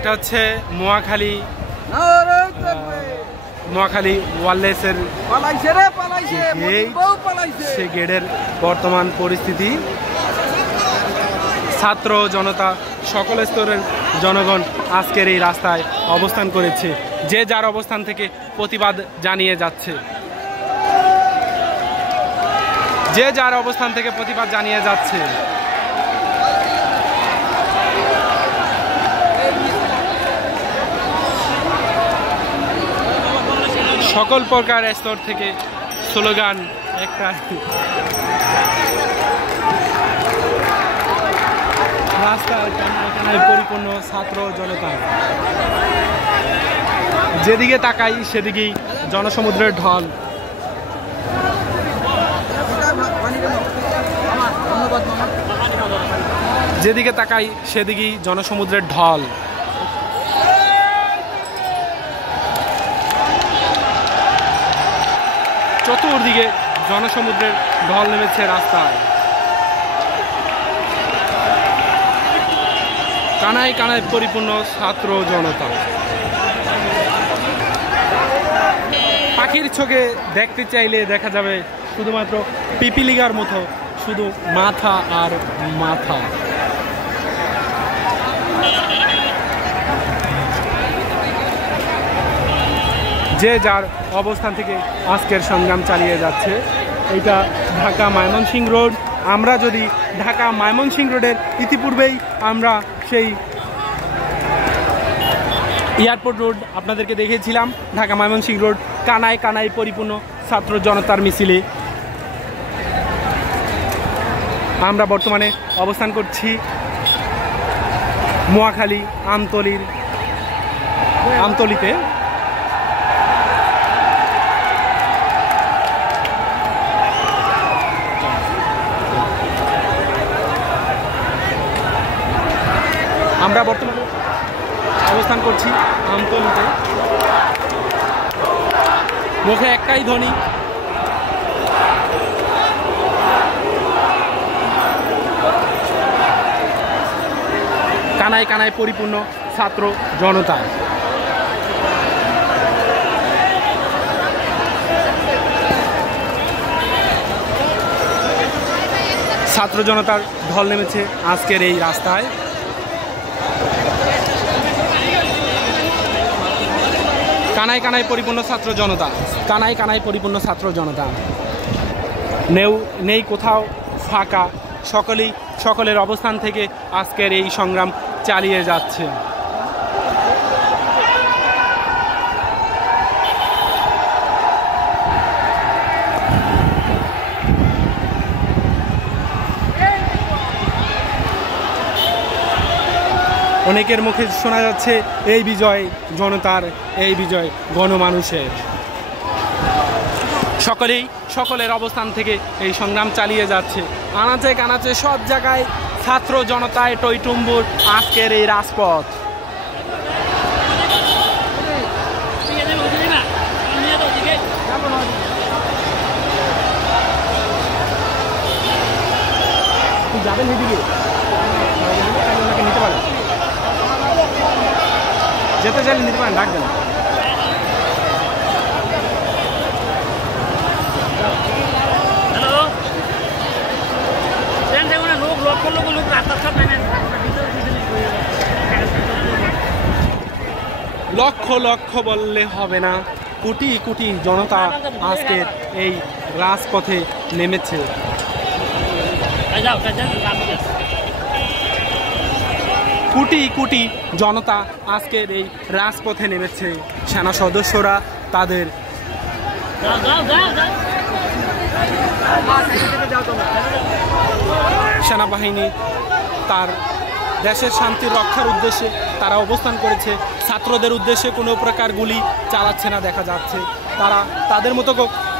এটা হচ্ছে মহাখালী ওয়ারলেসের সে গেটের বর্তমান পরিস্থিতি। ছাত্র জনতা সকল স্তরের জনগণ আজকের এই রাস্তায় অবস্থান করেছে, যে যার অবস্থান থেকে প্রতিবাদ জানিয়ে যাচ্ছে, যে যার অবস্থান থেকে প্রতিবাদ জানিয়ে যাচ্ছে। সকল প্রকার স্তর থেকে স্লোগান একটা, রাস্তায় কানায় পরিপূর্ণ ছাত্র জনতা। যেদিকে তাকাই সেদিকেই জনসমুদ্রের ঢল। যেদিকে তাকাই সেদিকেই জনসমুদ্রের ঢল। চতুর্দিকে জনসমুদ্রের ঢল নেমেছে রাস্তায়। কানায় কানায় পরিপূর্ণ ছাত্র জনতা। পাখির চোখে দেখতে চাইলে দেখা যাবে শুধুমাত্র পিপিলিকার মতো শুধু মাথা আর মাথা। যে যার অবস্থান থেকে আজকের সংগ্রাম চালিয়ে যাচ্ছে। এটা ঢাকা ময়মনসিংহ রোড। আমরা যদি ঢাকা ময়মনসিংহ রোডের ইতিপূর্বেই আমরা সেই এয়ারপোর্ট রোড আপনাদেরকে দেখিয়েছিলাম। ঢাকা ময়মনসিংহ রোড কানায় কানায় পরিপূর্ণ ছাত্র জনতার মিছিলে আমরা বর্তমানে অবস্থান করছি মহাখালী আমতলিতে। আমরা বর্তমানে অবস্থান করছি আমতলিতে। মুখে একটাই ধ্বনি, কানায় কানায় পরিপূর্ণ ছাত্র জনতা। ছাত্র জনতার ঢল নেমেছে আজকের এই রাস্তায়। কানায় কানায় পরিপূর্ণ ছাত্র জনতা, কানায় কানায় পরিপূর্ণ ছাত্র জনতা। নেই কোথাও ফাঁকা, সকলের অবস্থান থেকে আজকের এই সংগ্রাম চালিয়ে যাচ্ছে। অনেকের মুখে শোনা যাচ্ছে এই বিজয় জনতার, এই বিজয় গণমানুষের। সকলের অবস্থান থেকে এই সংগ্রাম চালিয়ে যাচ্ছে। আনাচে কানাচে সব জায়গায় ছাত্র জনতায় টইটুম্বুর আজকের এই রাজপথ। যাবেন এদিকে, নিতে পারেন, যেতে চাইলে নিতে পারেন, ডাকবেন। লক্ষ লক্ষ বললে হবে না, কোটি কোটি জনতা আজকের এই রাজপথে নেমেছে। কোটি কোটি জনতা আজকের এই রাজপথে নেমেছে। সেনা সদস্যরা তাদের সেনাবাহিনী তার দেশের শান্তি রক্ষার উদ্দেশ্যে তারা অবস্থান করেছে। ছাত্রদের উদ্দেশ্যে কোনো প্রকার গুলি চালাচ্ছে না দেখা যাচ্ছে। তারা তাদের মতো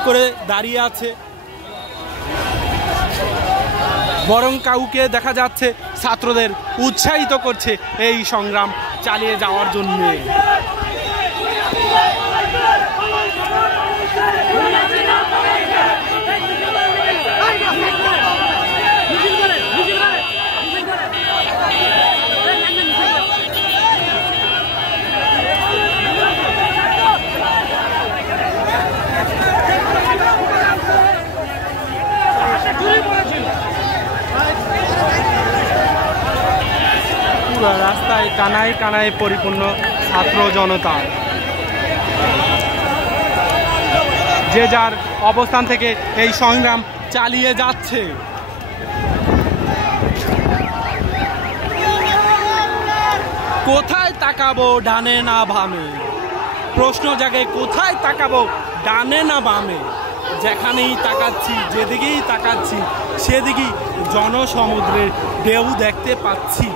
করে দাঁড়িয়ে আছে, বরং কাউকে দেখা যাচ্ছে ছাত্রদের উৎসাহিত করছে এই সংগ্রাম চালিয়ে যাওয়ার জন্য। রাস্তায় কানায় কানায় পরিপূর্ণ ছাত্র জনতা। যে যার অবস্থান থেকে এই সংগ্রাম চালিয়ে যাচ্ছে। কোথায় তাকাবো ডানে না বামে, প্রশ্ন জাগে কোথায় তাকাবো ডানে না বামে। যেখানেই তাকাচ্ছি, যেদিকেই তাকাচ্ছি সেদিকেই জনসমুদ্রের ঢেউ দেখতে পাচ্ছি।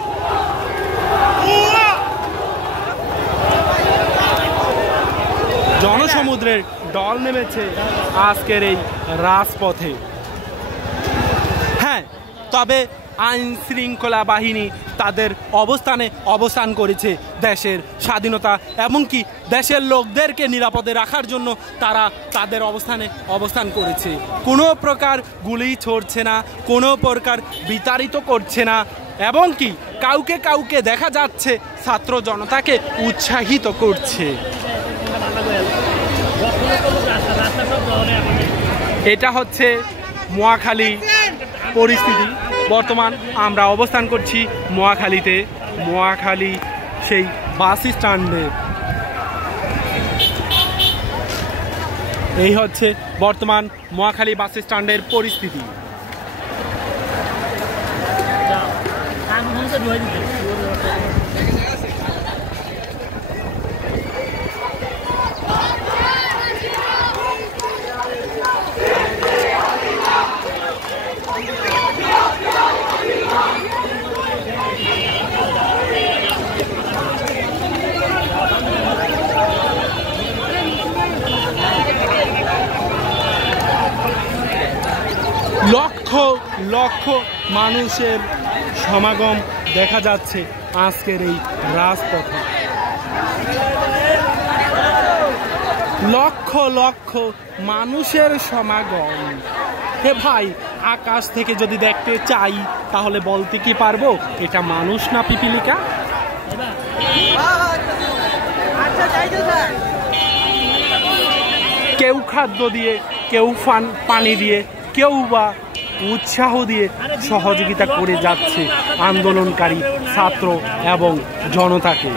জনসমুদ্রের ঢল নেমেছে আজকের এই রাজপথে। হ্যাঁ, তবে আইন শৃঙ্খলা বাহিনী তাদের অবস্থান করেছে দেশের স্বাধীনতা এমনকি দেশের লোকদেরকে নিরাপদে রাখার জন্য তারা তাদের অবস্থান করেছে। কোনো প্রকার গুলি ছড়ছে না, কোনো প্রকার বিতাড়িত করছে না, এবং কি কাউকে কাউকে দেখা যাচ্ছে ছাত্র জনতাকে উৎসাহিত করছে। এটা হচ্ছে মহাখালী পরিস্থিতি। বর্তমান আমরা অবস্থান করছি মহাখালীতে, মহাখালী সেই বাস স্ট্যান্ডে। এই হচ্ছে বর্তমান মহাখালী বাস স্ট্যান্ডের পরিস্থিতি। লক্ষ লক্ষ মানুষের সমাগম দেখা যাচ্ছে আজকের এই রাজপথে। লক্ষ লক্ষ মানুষের সমাগম। হে ভাই, আকাশ থেকে যদি দেখতে চাই তাহলে বলতে কি পারবো এটা মানুষ না পিপিলিকা? কেউ খাদ্য দিয়ে, কেউ পানি দিয়ে, কেউ বা উৎসাহ দিয়ে সহযোগিতা করে যাচ্ছে আন্দোলনকারী ছাত্র এবং জনতাকে।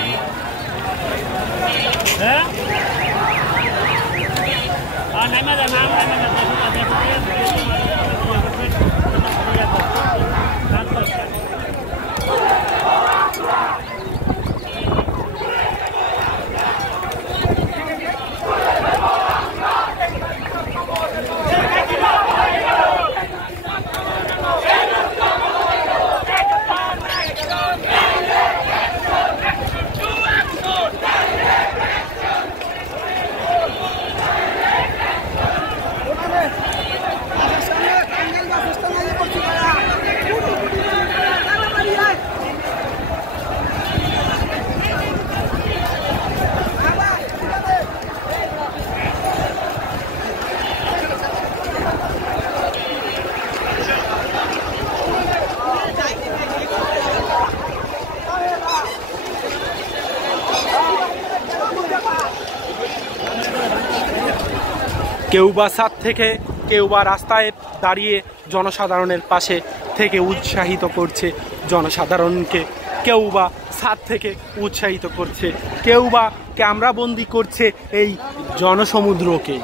কেউ বা ছাদ থেকে, কেউ বা রাস্তায় দাঁড়িয়ে জনসাধারণের পাশে থেকে উৎসাহিত করছে জনসাধারণকে, কেউ বা ছাদ থেকে উৎসাহিত করছে, কেউ বা ক্যামেরাবন্দি করছে এই জনসমুদ্রকে।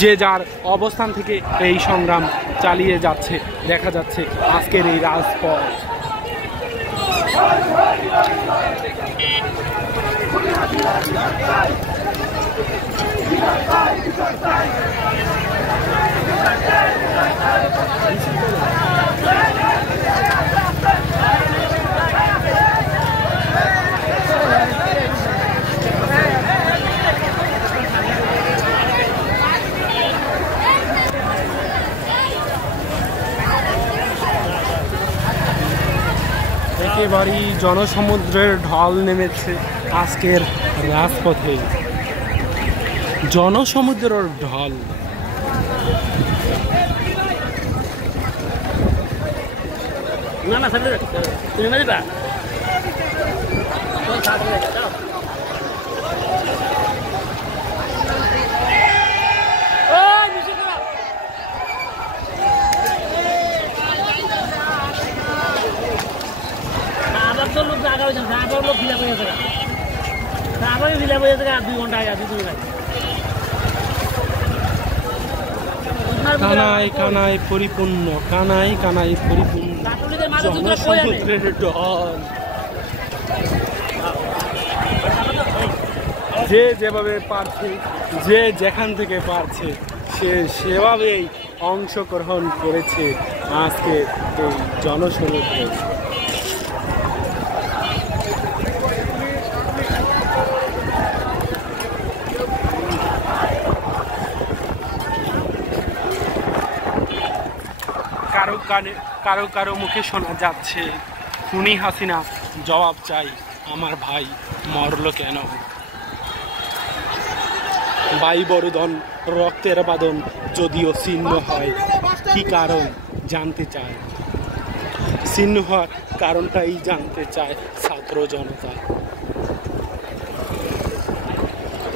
যে যার অবস্থান থেকে এই সংগ্রাম চালিয়ে যাচ্ছে দেখা যাচ্ছে আজকের এই রাজপথ। একেবারেই জনসমুদ্রের ঢল নেমেছে আজকের রাজপথে। জনসমুদ্রের ঢল। না না তুমি না দিবা ওই 2 ঘন্টা আয়া 2 ঘন্টা কানায় কানায় পরিপূর্ণ, কানায় কানায় পরিপূর্ণ ছাত্রলীগের মাঝে তোমরা কই আনে জনসমুদ্রের ঢল। যে যেভাবে পারছে, যে যেখান থেকে পারছে, সে সেভাবেই অংশগ্রহণ করেছে আজকে এই জনসমুদ্রে। কারো কারো মুখে শোনা যাচ্ছে, খুনি হাসিনা জবাব চাই, আমার ভাই মরলো কেন? বাই বরুদন রক্তের বাদন যদিও ছিন্ন হয়, কি কারণ জানতে চায়, ছিন্ন হওয়ার কারণটাই জানতে চায় ছাত্র জনতা।